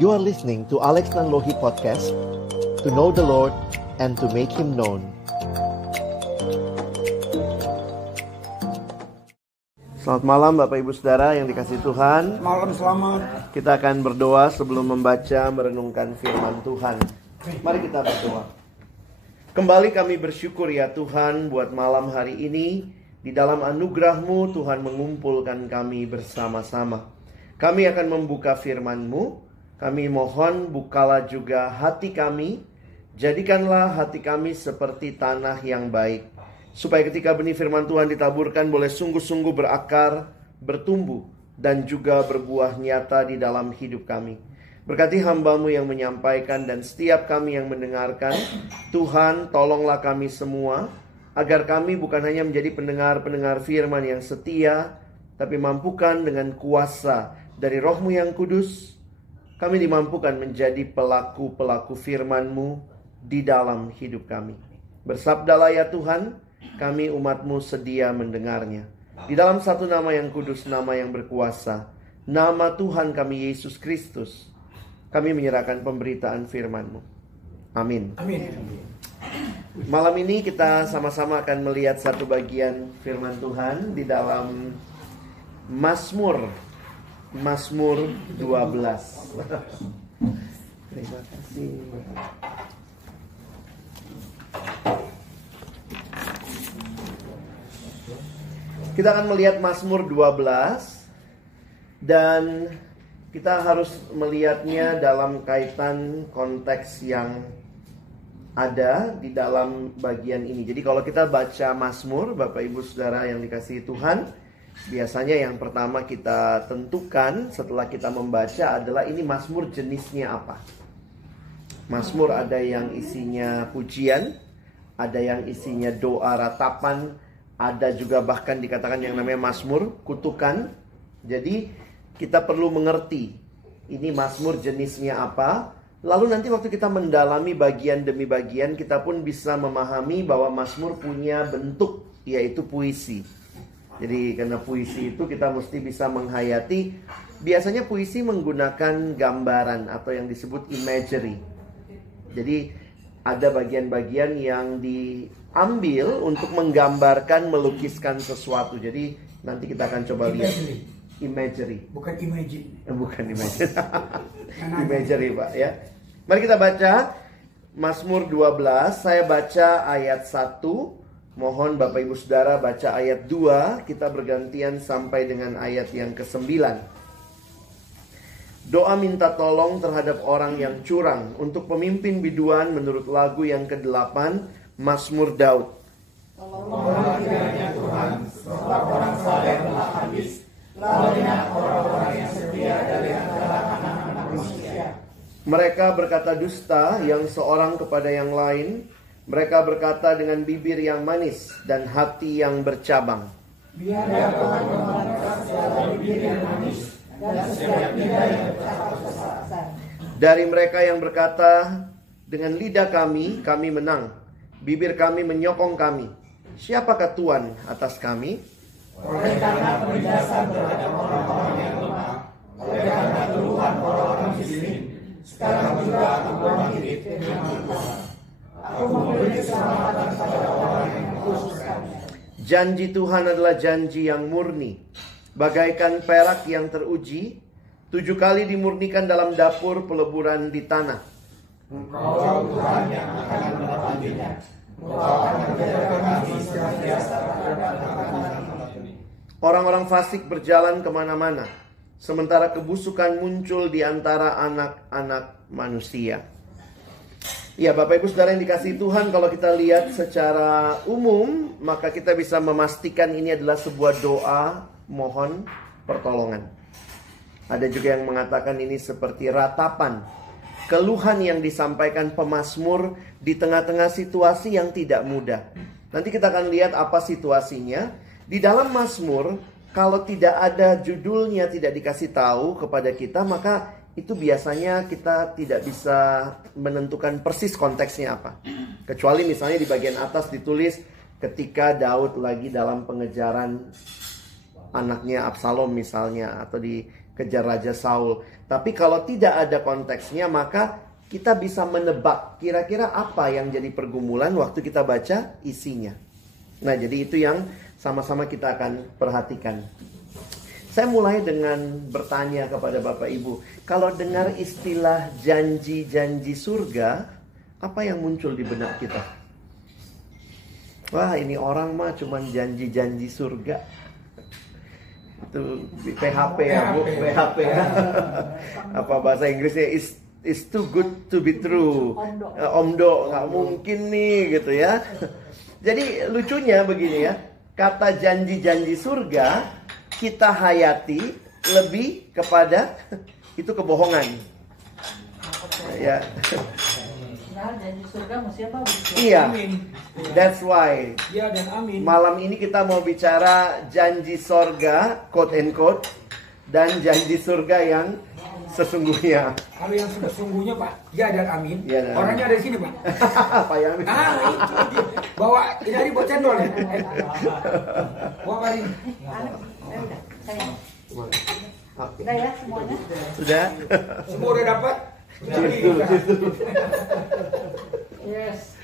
You are listening to Alex Nanlohi Podcast, to know the Lord and to make Him known. Selamat malam Bapak Ibu Saudara yang dikasihi Tuhan. Malam selamat. Kita akan berdoa sebelum membaca merenungkan firman Tuhan. Mari kita berdoa. Kembali kami bersyukur ya Tuhan buat malam hari ini. Di dalam anugerah-Mu Tuhan mengumpulkan kami bersama-sama. Kami akan membuka firman-Mu. Kami mohon bukalah juga hati kami. Jadikanlah hati kami seperti tanah yang baik, supaya ketika benih firman Tuhan ditaburkan boleh sungguh-sungguh berakar, bertumbuh, dan juga berbuah nyata di dalam hidup kami. Berkati hamba-Mu yang menyampaikan dan setiap kami yang mendengarkan. Tuhan, tolonglah kami semua, agar kami bukan hanya menjadi pendengar-pendengar firman yang setia, tapi mampukan dengan kuasa dari Roh-Mu yang kudus, kami dimampukan menjadi pelaku-pelaku firman-Mu di dalam hidup kami. Bersabdalah ya Tuhan, kami umat-Mu sedia mendengarnya. Di dalam satu nama yang kudus, nama yang berkuasa, nama Tuhan kami Yesus Kristus, kami menyerahkan pemberitaan firman-Mu. Amin. Amin. Malam ini kita sama-sama akan melihat satu bagian firman Tuhan di dalam Mazmur 12. Terima kasih. Kita akan melihat Mazmur 12 dan kita harus melihatnya dalam kaitan konteks yang ada di dalam bagian ini. Jadi kalau kita baca Mazmur, Bapak Ibu Saudara yang dikasihi Tuhan, biasanya yang pertama kita tentukan setelah kita membaca adalah ini Mazmur jenisnya apa. Mazmur ada yang isinya pujian, ada yang isinya doa ratapan, ada juga bahkan dikatakan yang namanya Mazmur kutukan. Jadi kita perlu mengerti ini Mazmur jenisnya apa. Lalu nanti waktu kita mendalami bagian demi bagian, kita pun bisa memahami bahwa Mazmur punya bentuk, yaitu puisi. Jadi karena puisi itu kita mesti bisa menghayati. Biasanya puisi menggunakan gambaran atau yang disebut imagery. Jadi ada bagian-bagian yang diambil untuk menggambarkan, melukiskan sesuatu. Jadi nanti kita akan coba lihat imagery. Bukan imagine. Bukan imagine. Imagery Pak ya. Mari kita baca Mazmur 12. Saya baca ayat 1. Mohon Bapak Ibu Saudara baca ayat 2. Kita bergantian sampai dengan ayat yang ke-9. Doa minta tolong terhadap orang yang curang, untuk pemimpin biduan menurut lagu yang ke-8, Mazmur Daud. Tolonglah kiranya Tuhan, sebab orang saleh telah habis, lalainya orang-orang yang setia dari antara anak-anak manusia. Mereka berkata dusta yang seorang kepada yang lain. Mereka berkata dengan bibir yang manis dan hati yang bercabang. Biarlah Tuhan memangkas segala bibir yang manis dan setiap lidah yang bercakap kasar. Dari mereka yang berkata, dengan lidah kami menang, bibir kami menyokong kami. Siapakah Tuhan atas kami? Oleh karena penindasan terhadap orang-orang yang lemah, oleh karena keluhan orang-orang miskin, sekarang juga aku bangkit dengan Tuhan. Aku memberi keselamatan pada orang yang mengkhususkannya. Janji Tuhan adalah janji yang murni, bagaikan perak yang teruji, 7 kali dimurnikan dalam dapur peleburan di tanah. Engkau Tuhan yang akan menepatinya. Engkau akan menjaga kami senantiasa terhadap kami. Orang-orang fasik berjalan kemana-mana, sementara kebusukan muncul di antara anak-anak manusia. Ya Bapak Ibu Saudara yang dikasihi Tuhan, kalau kita lihat secara umum, maka kita bisa memastikan ini adalah sebuah doa mohon pertolongan. Ada juga yang mengatakan ini seperti ratapan, keluhan yang disampaikan pemazmur di tengah-tengah situasi yang tidak mudah. Nanti kita akan lihat apa situasinya. Di dalam Mazmur, kalau tidak ada judulnya, tidak dikasih tahu kepada kita, maka itu biasanya kita tidak bisa menentukan persis konteksnya apa. Kecuali misalnya di bagian atas ditulis ketika Daud lagi dalam pengejaran anaknya Absalom misalnya, atau di kejar Raja Saul. Tapi kalau tidak ada konteksnya, maka kita bisa menebak kira-kira apa yang jadi pergumulan waktu kita baca isinya. Nah, jadi itu yang sama-sama kita akan perhatikan. Saya mulai dengan bertanya kepada Bapak Ibu, kalau dengar istilah janji-janji surga, apa yang muncul di benak kita? Wah, ini orang mah cuman janji-janji surga. Itu PHP ya, Bu, PHP ya. Apa bahasa Inggrisnya, is too good to be true. Omdo, nggak mungkin nih gitu ya. Jadi lucunya begini ya, kata janji-janji surga kita hayati lebih kepada itu kebohongan. Ya. Nah, janji surga mesti apa? Iya. That's why. Ya dan amin. Malam ini kita mau bicara janji surga, quote and quote, dan janji surga yang sesungguhnya. Kalau yang sesungguhnya Pak, ya dan amin. Ya, dan orangnya ada di sini Pak. Apa yang? Itu dia. Bawa ini buat cendol ya. Bawa mari. Udah, saya. Oke. Udah ya semuanya. Sudah? Semua udah dapat? Yes.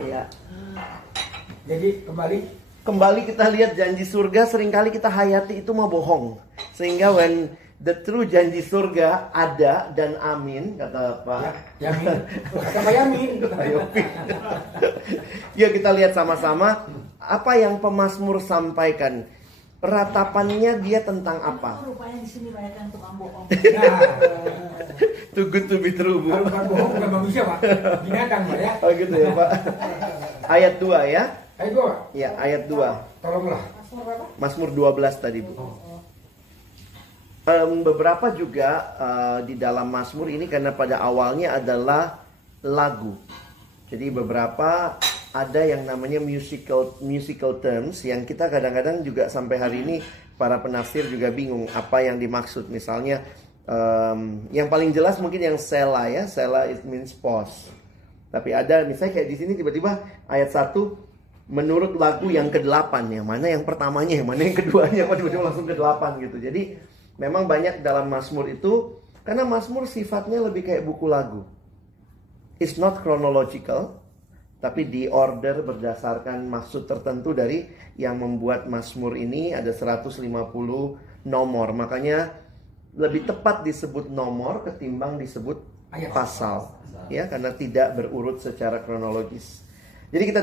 Iya. Jadi kembali Kita lihat janji surga, seringkali kita hayati itu mah bohong. Sehingga when the true janji surga ada dan amin, kata Pak Yamin. Kata Pak Yamin. Ya, kita lihat sama-sama apa yang pemazmur sampaikan. Ratapannya dia tentang apa? Rupanya di sini banyak yang tukang bohong. Too good to be true, Bu. Kalau bukan bohong bukan manusia Pak. Binatang Pak ya. Oh gitu ya, Pak. Ayat 2 ya. Ayo Pak. Ya, ayat 2. Tolonglah. Mazmur 12 tadi, Bu. Beberapa juga di dalam Mazmur ini karena pada awalnya adalah lagu. Jadi beberapa ada yang namanya musical terms yang kita kadang-kadang juga sampai hari ini para penafsir juga bingung apa yang dimaksud. Misalnya yang paling jelas mungkin yang Selah ya, Selah it means pause. Tapi ada misalnya kayak di sini tiba-tiba ayat 1 menurut lagu yang ke-8, yang mana yang pertamanya, yang mana yang keduanya, kok tiba-tiba langsung ke-8 gitu. Jadi memang banyak dalam Mazmur itu karena Mazmur sifatnya lebih kayak buku lagu. It's not chronological, tapi di order berdasarkan maksud tertentu dari yang membuat Mazmur ini ada 150 nomor. Makanya lebih tepat disebut nomor ketimbang disebut pasal. Ya, karena tidak berurut secara kronologis. Jadi kita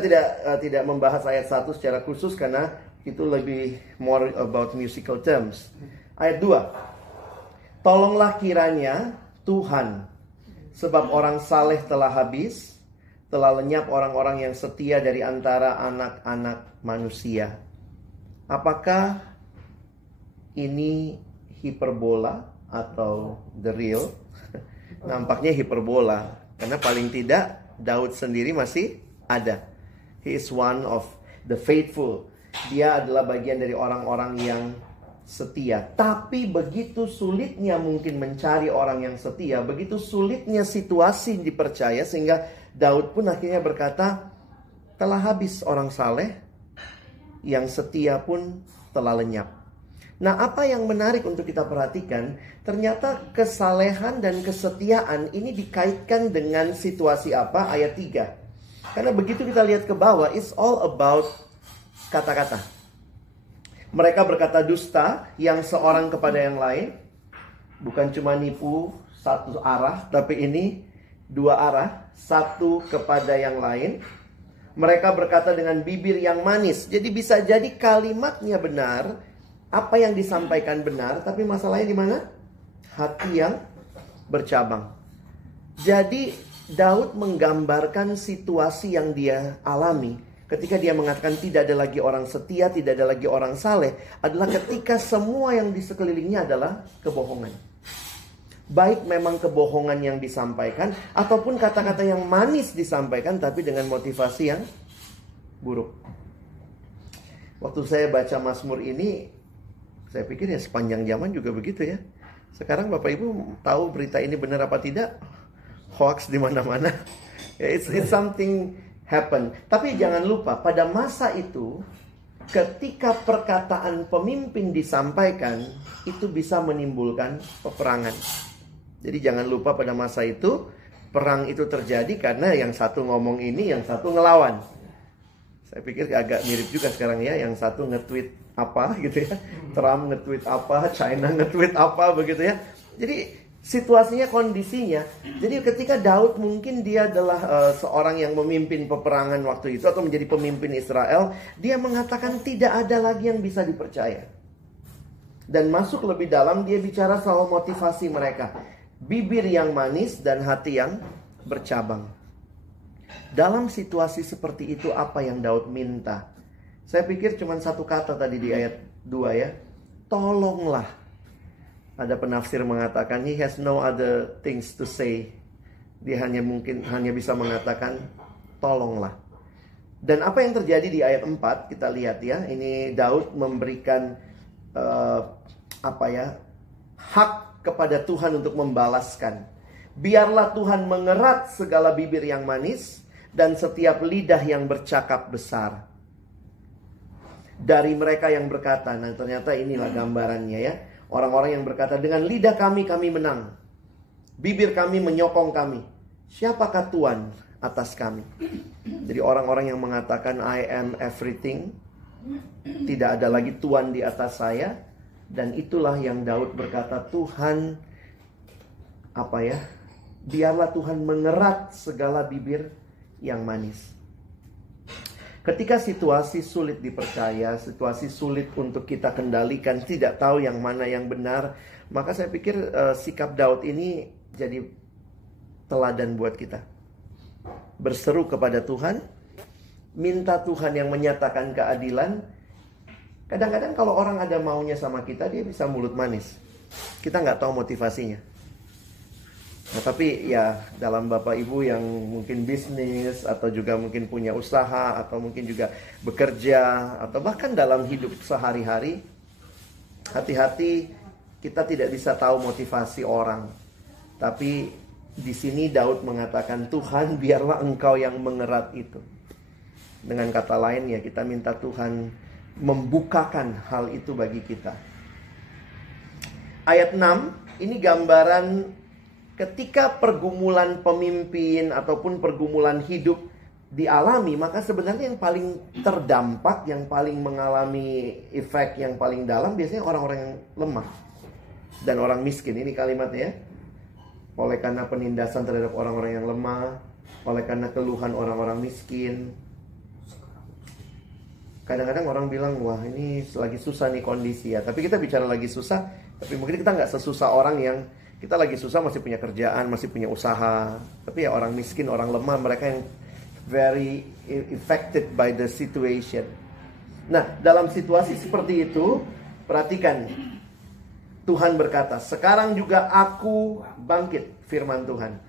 tidak membahas ayat 1 secara khusus karena itu lebih more about musical terms. Ayat 2. Tolonglah kiranya Tuhan, sebab orang saleh telah habis, telah lenyap orang-orang yang setia dari antara anak-anak manusia. Apakah ini hiperbola atau the real? Nampaknya hiperbola, karena paling tidak Daud sendiri masih ada. He is one of the faithful. Dia adalah bagian dari orang-orang yang setia. Tapi begitu sulitnya mungkin mencari orang yang setia, begitu sulitnya situasi dipercaya, sehingga Daud pun akhirnya berkata, telah habis orang saleh, yang setia pun telah lenyap. Nah, apa yang menarik untuk kita perhatikan, ternyata kesalehan dan kesetiaan ini dikaitkan dengan situasi apa? Ayat 3. Karena begitu kita lihat ke bawah, it's all about kata-kata. Mereka berkata dusta yang seorang kepada yang lain. Bukan cuma nipu satu arah, tapi ini dua arah, satu kepada yang lain. Mereka berkata dengan bibir yang manis. Jadi bisa jadi kalimatnya benar, apa yang disampaikan benar, tapi masalahnya di mana? Hati yang bercabang. Jadi Daud menggambarkan situasi yang dia alami ketika dia mengatakan tidak ada lagi orang setia, tidak ada lagi orang saleh, adalah ketika semua yang di sekelilingnya adalah kebohongan. Baik memang kebohongan yang disampaikan, ataupun kata-kata yang manis disampaikan, tapi dengan motivasi yang buruk. Waktu saya baca Mazmur ini, saya pikir ya sepanjang zaman juga begitu ya. Sekarang Bapak Ibu tahu berita ini benar apa tidak? Hoax di mana-mana. It's something happen. Tapi jangan lupa pada masa itu ketika perkataan pemimpin disampaikan, itu bisa menimbulkan peperangan. Jadi jangan lupa pada masa itu, perang itu terjadi karena yang satu ngomong ini, yang satu ngelawan. Saya pikir agak mirip juga sekarang ya, yang satu nge-tweet apa gitu ya, Trump nge-tweet apa, China nge-tweet apa begitu ya. Jadi situasinya, kondisinya. Jadi ketika Daud mungkin dia adalah seorang yang memimpin peperangan waktu itu atau menjadi pemimpin Israel, dia mengatakan tidak ada lagi yang bisa dipercaya. Dan masuk lebih dalam, dia bicara soal motivasi mereka. Bibir yang manis dan hati yang bercabang. Dalam situasi seperti itu, apa yang Daud minta? Saya pikir cuma satu kata tadi di ayat 2 ya. Tolonglah. Ada penafsir mengatakan he has no other things to say. Dia hanya bisa mengatakan tolonglah. Dan apa yang terjadi di ayat 4 kita lihat ya. Ini Daud memberikan hak kepada Tuhan untuk membalaskan. Biarlah Tuhan mengerat segala bibir yang manis dan setiap lidah yang bercakap besar. Dari mereka yang berkata, nah ternyata inilah gambarannya ya. Orang-orang yang berkata, dengan lidah kami menang. Bibir kami menyokong kami. Siapakah Tuhan atas kami? Jadi orang-orang yang mengatakan I am everything. Tidak ada lagi Tuhan di atas saya. Dan itulah yang Daud berkata, Tuhan biarlah Tuhan mengerat segala bibir yang manis. Ketika situasi sulit dipercaya, situasi sulit untuk kita kendalikan, tidak tahu yang mana yang benar, maka saya pikir sikap Daud ini jadi teladan buat kita. Berseru kepada Tuhan, minta Tuhan yang menyatakan keadilan. Kadang-kadang kalau orang ada maunya sama kita, dia bisa mulut manis. Kita nggak tahu motivasinya. Nah, tapi ya dalam Bapak Ibu yang mungkin bisnis atau juga mungkin punya usaha atau mungkin juga bekerja atau bahkan dalam hidup sehari-hari, hati-hati, kita tidak bisa tahu motivasi orang. Tapi di sini Daud mengatakan, Tuhan biarlah Engkau yang mengerat itu. Dengan kata lain ya, kita minta Tuhan membukakan hal itu bagi kita. Ayat 6 ini gambaran ketika pergumulan pemimpin ataupun pergumulan hidup dialami, maka sebenarnya yang paling terdampak, yang paling mengalami efek yang paling dalam biasanya orang-orang yang lemah dan orang miskin. Ini kalimatnya ya. Oleh karena penindasan terhadap orang-orang yang lemah, oleh karena keluhan orang-orang miskin. Kadang-kadang orang bilang, wah ini lagi susah nih kondisi ya. Tapi kita bicara lagi susah, tapi mungkin kita nggak sesusah orang yang kita lagi susah, masih punya kerjaan, masih punya usaha. Tapi ya orang miskin, orang lemah, mereka yang very affected by the situation. Nah, dalam situasi seperti itu, perhatikan. Tuhan berkata, sekarang juga aku bangkit, firman Tuhan.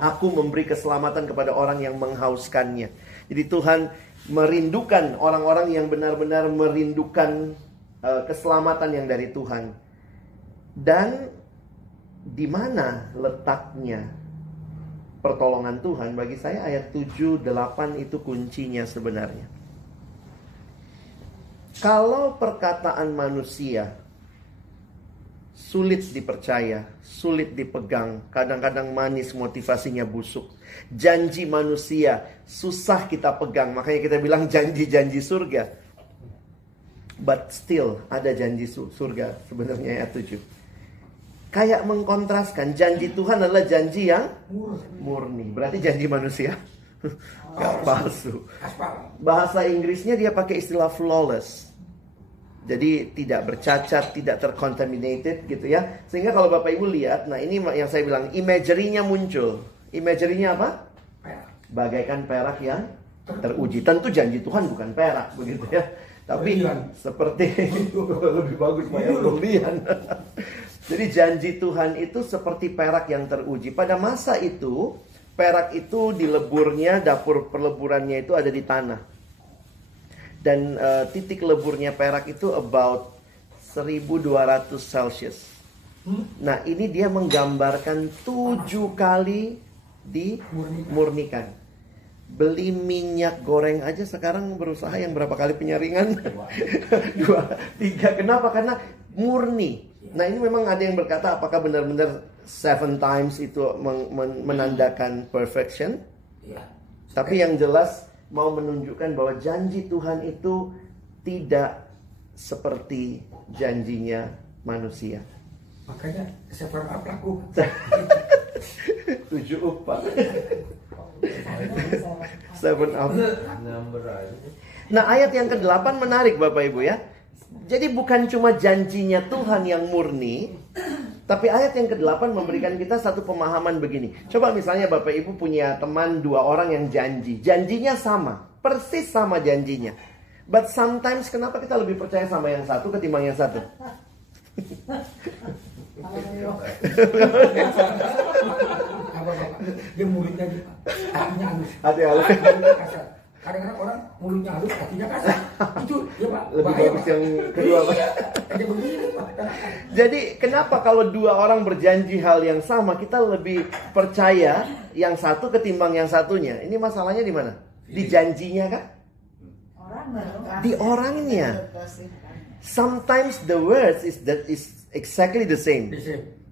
Aku memberi keselamatan kepada orang yang menghauskannya. Jadi Tuhan merindukan orang-orang yang benar-benar merindukan keselamatan yang dari Tuhan. Dan di mana letaknya pertolongan Tuhan? Bagi saya ayat 7, 8 itu kuncinya sebenarnya. Kalau perkataan manusia sulit dipercaya, sulit dipegang, kadang-kadang manis, motivasinya busuk. Janji manusia susah kita pegang, makanya kita bilang janji-janji surga. But still ada janji surga sebenarnya ayat 7. Kayak mengkontraskan, janji Tuhan adalah janji yang murni. Berarti janji manusia gak palsu. Bahasa Inggrisnya dia pakai istilah flawless. Jadi tidak bercacat, tidak tercontaminated gitu ya. Sehingga kalau Bapak Ibu lihat, nah ini yang saya bilang, imagery-nya muncul. Imagery-nya apa? Bagaikan perak yang teruji. Tentu janji Tuhan bukan perak begitu ya. Tapi seperti lebih bagus banyak berlian. Jadi janji Tuhan itu seperti perak yang teruji. Pada masa itu, perak itu di leburnya, dapur perleburannya itu ada di tanah. Dan titik leburnya perak itu about 1200 Celsius. Nah, ini dia menggambarkan 7 kali dimurnikan. Beli minyak goreng aja sekarang berusaha yang berapa kali penyaringan? 2, 3. Kenapa? Karena murni. Nah, ini memang ada yang berkata apakah benar-benar 7 times itu menandakan perfection? Iya. Tapi yang jelas mau menunjukkan bahwa janji Tuhan itu tidak seperti janjinya manusia. Makanya saya pernah laku. 7 upah. 7 up. Nah, ayat yang ke-8 menarik Bapak Ibu ya. Jadi bukan cuma janjinya Tuhan yang murni, tapi ayat yang ke-8 memberikan kita satu pemahaman begini. Coba misalnya Bapak Ibu punya teman 2 orang yang janjinya sama, persis sama janjinya. But sometimes kenapa kita lebih percaya sama yang satu ketimbang yang satu? Apa Bapak? Dia mulutnya hatinya halus. Hati halus. Kasar. Kadang-kadang orang mulutnya halus, hatinya kasar. Itu ya Pak. Lebih bahaya, bagus Pak. yang kedua Pak. Iya, ada begini Pak. Jadi kenapa kalau 2 orang berjanji hal yang sama kita lebih percaya yang satu ketimbang yang satunya? Ini masalahnya di mana? Di janjinya kan? Di orangnya. Sometimes the words is exactly the same.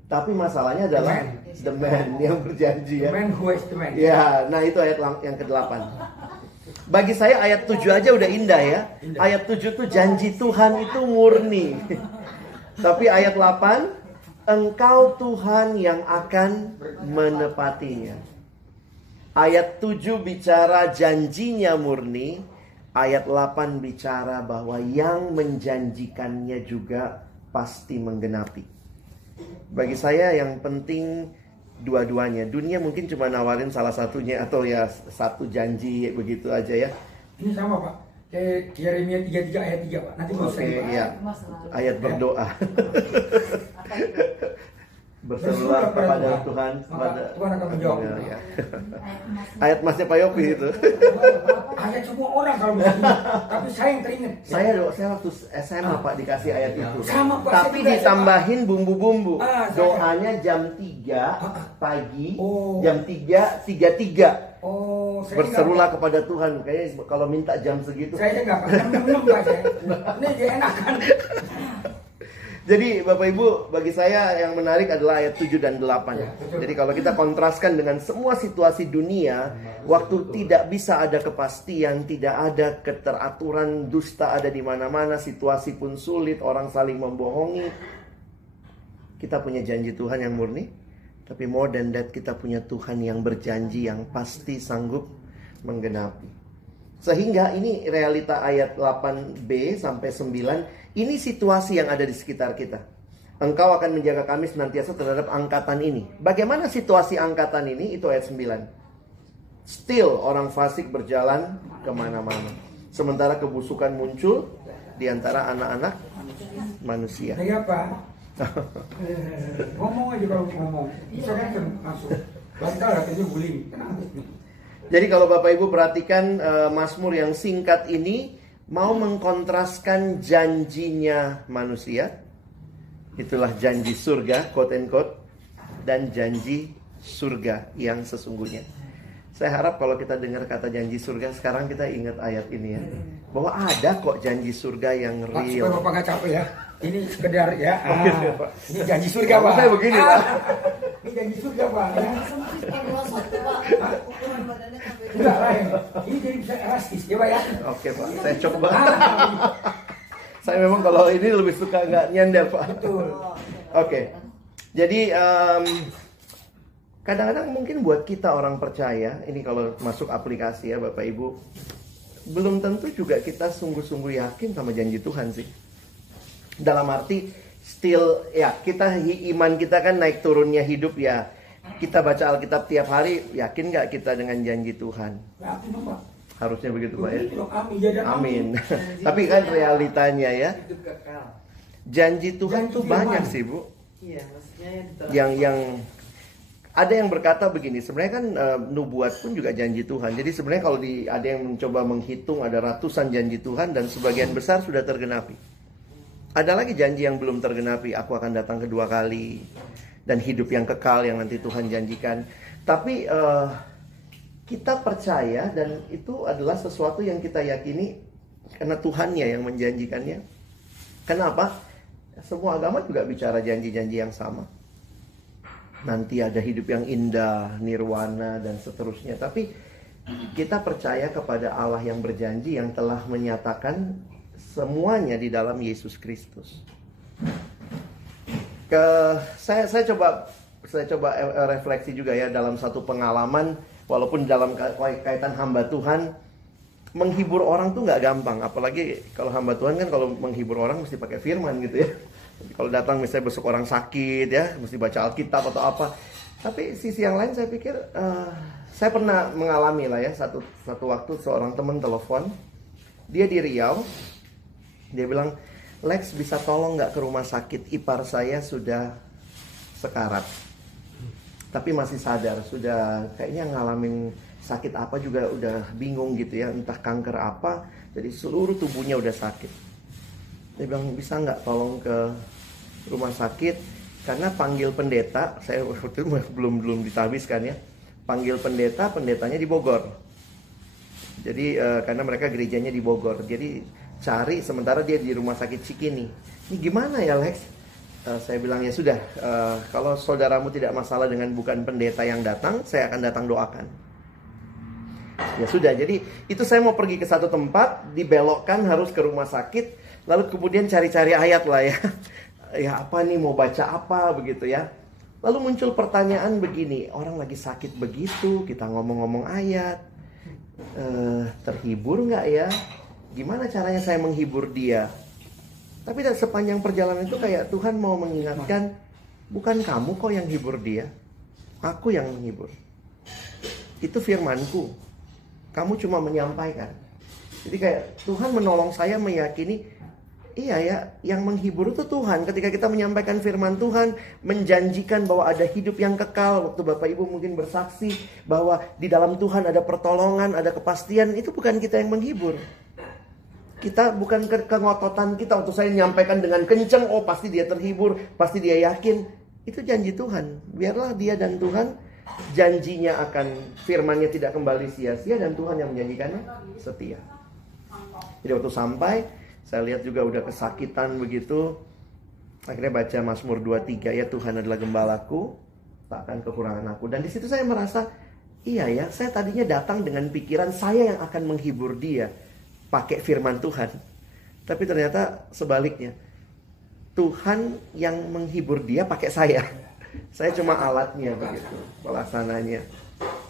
Tapi masalahnya adalah the man yang berjanji The ya. man who is the man. Ya, nah itu ayat yang ke-8. Bagi saya ayat 7 aja udah indah ya. Ayat 7 tuh janji Tuhan itu murni. Tapi ayat 8, Engkau Tuhan yang akan menepatinya. Ayat 7 bicara janjinya murni. Ayat 8 bicara bahwa yang menjanjikannya juga pasti menggenapi. Bagi saya yang penting dua-duanya. Dunia mungkin cuma nawarin salah satunya atau ya satu janji begitu aja ya. Ini sama Pak. Kayak Yeremia 33 ayat 3 Pak. Nanti mau Oke, saya Pak. ya. Ayat berdoa. Berserulah kepada Tuhan, Maka Tuhan akan menjawab. Ya. Ayat masnya Pak Yopi itu. Ayat semua orang kalau begitu. Tapi saya yang teringat. Saya waktu SMA Pak dikasih ayat itu. Sama, Pak. Tapi Saya juga ditambahin bumbu-bumbu. Saya- Doanya jam 3 pagi, Oh. jam 3:33. Oh, saya Berserulah kepada Tuhan. Kayaknya kalau minta jam segitu. Saya nggak pernah minum Pak. Ini dia enakan. Jadi Bapak Ibu, bagi saya yang menarik adalah ayat 7 dan 8. Ya, betul. Jadi kalau kita kontraskan dengan semua situasi dunia, waktu tidak bisa ada kepastian, tidak ada keteraturan, dusta ada di mana-mana, situasi pun sulit, orang saling membohongi. Kita punya janji Tuhan yang murni, tapi more than that kita punya Tuhan yang berjanji yang pasti sanggup menggenapi. Sehingga ini realita ayat 8b sampai 9. Ini situasi yang ada di sekitar kita. Engkau akan menjaga kami senantiasa terhadap angkatan ini. Bagaimana situasi angkatan ini? Itu ayat 9. Still orang fasik berjalan kemana-mana. Sementara kebusukan muncul di antara anak-anak manusia. Lagi apa? Ngomong aja kalau ngomong. Bisa kan langsung. Bantal katanya bullying. Kenapa? Jadi kalau Bapak Ibu perhatikan Mazmur yang singkat ini mau mengkontraskan janjinya manusia. Itulah janji surga, quote and quote, dan janji surga yang sesungguhnya. Saya harap kalau kita dengar kata janji surga, sekarang kita ingat ayat ini ya. Bahwa ada kok janji surga yang Pak, supaya real. Bapak nggak capek ya. Ini sekedar ya. Oke, Pak. Ini janji surga Pak. Saya begini Pak. Ini janji surga Pak. Ya. Ukuran badannya sampai Enggak lain. Ini jadi bisa elastis ya Pak ya. Oke Pak, saya coba. Saya memang kalau ini lebih suka nggak nyender Pak. Betul. Oke. Jadi kadang-kadang mungkin buat kita orang percaya, ini kalau masuk aplikasi ya Bapak Ibu, belum tentu juga kita sungguh-sungguh yakin sama janji Tuhan sih. Dalam arti still ya kita iman kita kan naik turunnya hidup ya. Kita baca Alkitab tiap hari, yakin nggak kita dengan janji Tuhan? Yakin dong Pak. Harusnya begitu Pak ya. Amin ya dan Amin. Tapi kan realitanya ya, hidup kekal. janji Tuhan Janji tuh firman. banyak sih Bu. Iya, maksudnya yang Yang ada yang berkata begini, sebenarnya kan nubuat pun juga janji Tuhan. Jadi sebenarnya kalau ada yang mencoba menghitung ada ratusan janji Tuhan dan sebagian besar sudah tergenapi. Ada lagi janji yang belum tergenapi, aku akan datang kedua kali dan hidup yang kekal yang nanti Tuhan janjikan. Tapi kita percaya dan itu adalah sesuatu yang kita yakini karena Tuhannya yang menjanjikannya. Kenapa? Semua agama juga bicara janji-janji yang sama. Nanti ada hidup yang indah, nirwana dan seterusnya. Tapi kita percaya kepada Allah yang berjanji yang telah menyatakan semuanya di dalam Yesus Kristus. Saya coba refleksi juga ya dalam satu pengalaman, walaupun dalam kaitan hamba Tuhan, menghibur orang tuh nggak gampang. Apalagi kalau hamba Tuhan kan kalau menghibur orang mesti pakai firman gitu ya. Kalau datang misalnya besok orang sakit ya, mesti baca Alkitab atau apa. Tapi sisi yang lain saya pikir, saya pernah mengalami lah ya, satu waktu seorang teman telepon, dia di Riau, dia bilang, Lex bisa tolong nggak ke rumah sakit, ipar saya sudah sekarat, tapi masih sadar, sudah kayaknya ngalamin sakit apa juga udah bingung gitu ya, entah kanker apa, jadi seluruh tubuhnya udah sakit. Dia bilang bisa nggak tolong ke rumah sakit, karena panggil pendeta, saya waktu itu belum ditabiskan ya, panggil pendetanya di Bogor. Jadi karena mereka gerejanya di Bogor, jadi cari sementara dia di rumah sakit Cikini. Ini gimana ya Lex? Saya bilang ya sudah, kalau saudaramu tidak masalah dengan bukan pendeta yang datang, saya akan datang doakan. Ya sudah, jadi itu saya mau pergi ke satu tempat, dibelokkan harus ke rumah sakit, lalu kemudian cari-cari ayat lah ya. Ya apa nih, mau baca apa begitu ya. Lalu muncul pertanyaan begini, orang lagi sakit begitu, kita ngomong-ngomong ayat, terhibur nggak ya? Gimana caranya saya menghibur dia? Tapi sepanjang perjalanan itu kayak Tuhan mau mengingatkan, bukan kamu kok yang hibur dia, aku yang menghibur. Itu firmanku, kamu cuma menyampaikan. Jadi kayak Tuhan menolong saya meyakini, iya ya, yang menghibur itu Tuhan. Ketika kita menyampaikan firman Tuhan, menjanjikan bahwa ada hidup yang kekal. Waktu Bapak Ibu mungkin bersaksi bahwa di dalam Tuhan ada pertolongan, ada kepastian. Itu bukan kita yang menghibur. Kita bukan kengototan kita untuk saya menyampaikan dengan kencang, oh pasti dia terhibur, pasti dia yakin. Itu janji Tuhan. Biarlah dia dan Tuhan, janjinya akan, firmannya tidak kembali sia-sia, dan Tuhan yang menjanjikannya setia. Jadi waktu sampai, saya lihat juga udah kesakitan begitu. Akhirnya baca Mazmur 23, ya Tuhan adalah gembalaku, tak akan kekurangan aku. Dan di situ saya merasa, iya ya, saya tadinya datang dengan pikiran saya yang akan menghibur dia, pakai firman Tuhan. Tapi ternyata sebaliknya, Tuhan yang menghibur dia pakai saya. Saya cuma alatnya begitu, pelaksananya.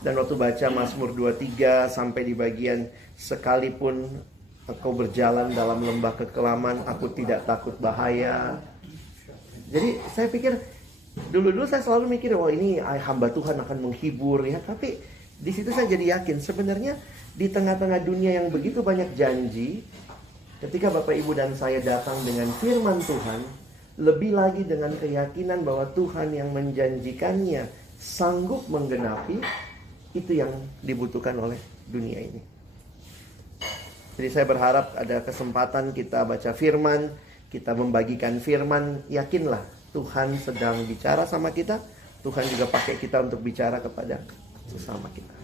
Dan waktu baca Mazmur 23 sampai di bagian sekalipun engkau berjalan dalam lembah kekelaman, aku tidak takut bahaya. Jadi saya pikir, dulu saya selalu mikir, wah ini hamba Tuhan akan menghibur ya. Tapi di situ saya jadi yakin, sebenarnya di tengah-tengah dunia yang begitu banyak janji, ketika Bapak Ibu dan saya datang dengan firman Tuhan, lebih lagi dengan keyakinan bahwa Tuhan yang menjanjikannya sanggup menggenapi, itu yang dibutuhkan oleh dunia ini. Jadi saya berharap ada kesempatan kita baca firman, kita membagikan firman, yakinlah Tuhan sedang bicara sama kita, Tuhan juga pakai kita untuk bicara kepada sesama kita.